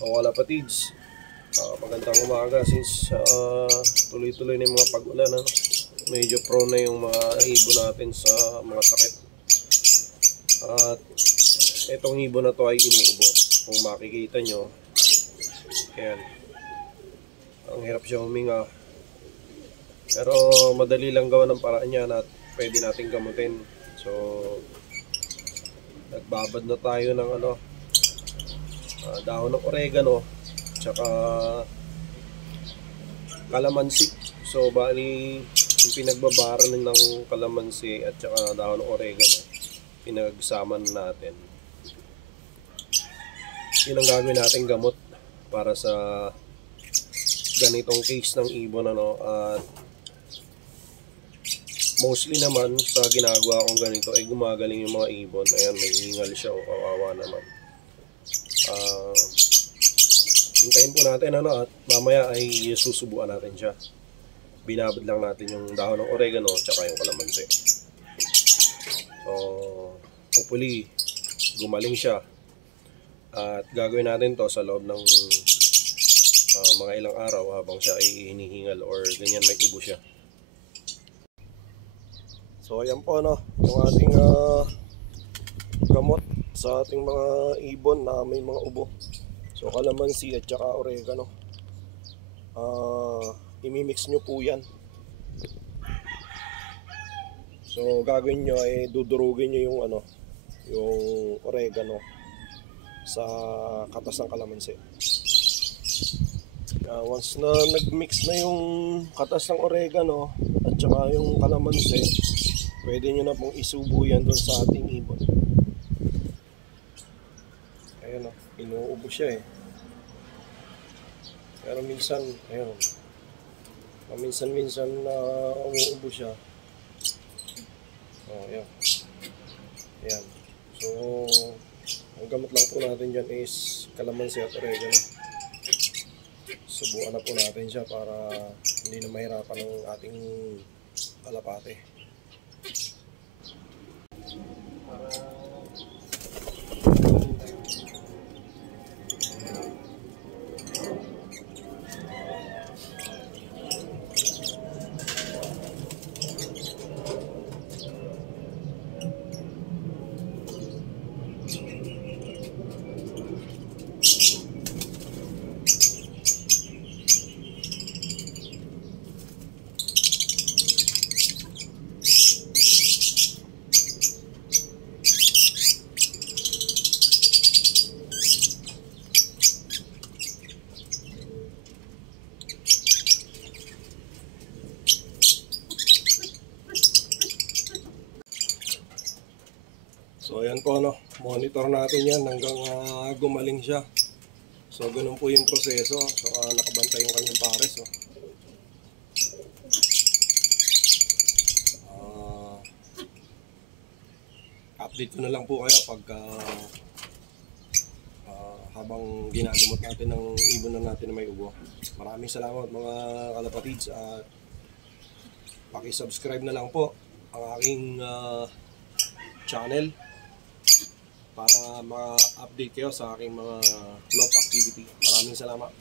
O kalapatids, magandang umaga since tuloy-tuloy na yung mga pag-ulan. Medyo prone na yung mga ibon natin sa mga sakit. At itong ibon na to ay inuubo. Kung makikita nyo, ayan, ang hirap siya huminga. Pero madali lang gawa ng paraan yan at pwede natin gamutin. So nagbabad na tayo ng dahon ng oregano tsaka kalamansi. So bali yung pinagbabaran ng kalamansi at tsaka dahon ng oregano, pinagsama natin. Yun ang gagawin natin gamot para sa ganitong case ng ibon. At mostly naman sa ginagawa kong ganito ay gumagaling yung mga ibon. Ayan, may hingal siya, o kawawa naman. Hintayin po natin at mamaya ay susubuan natin siya. Binabad lang natin yung dahon ng oregano at saka yung kalamansi. So hopefully gumaling siya. At gagawin natin to sa loob ng mga ilang araw habang siya ay hinihingal or ganyan may ubo siya. So ayan po yung ating gamot sa ating mga ibon na may mga ubo. So kalamansi at saka oregano, imimix nyo po yan. So gagawin nyo ay dudurugin nyo yung oregano sa katas ng kalamansi. Once na nagmix na yung katas ng oregano at saka yung kalamansi, pwede nyo na pong isubo yan doon sa ating ibon. Ayan inuubo siya pero minsan ayun, minsan umuubo siya. Ayan. Ayan. So ang gamot lang po natin dyan is kalamansi at oregano. Subukan na po natin siya para hindi na mahirapan ng ating kalapate. So ayan po monitor natin yan hanggang gumaling siya. So ganun po yung proseso. So nakabantay yung kanyang pares. Update ko na lang po kayo pag habang ginagamot natin ng ibon na natin na may ubo. Maraming salamat mga kalapatids at paki-subscribe na lang po ang aking channel para ma-update kayo sa aking mga vlog activity. Maraming salamat.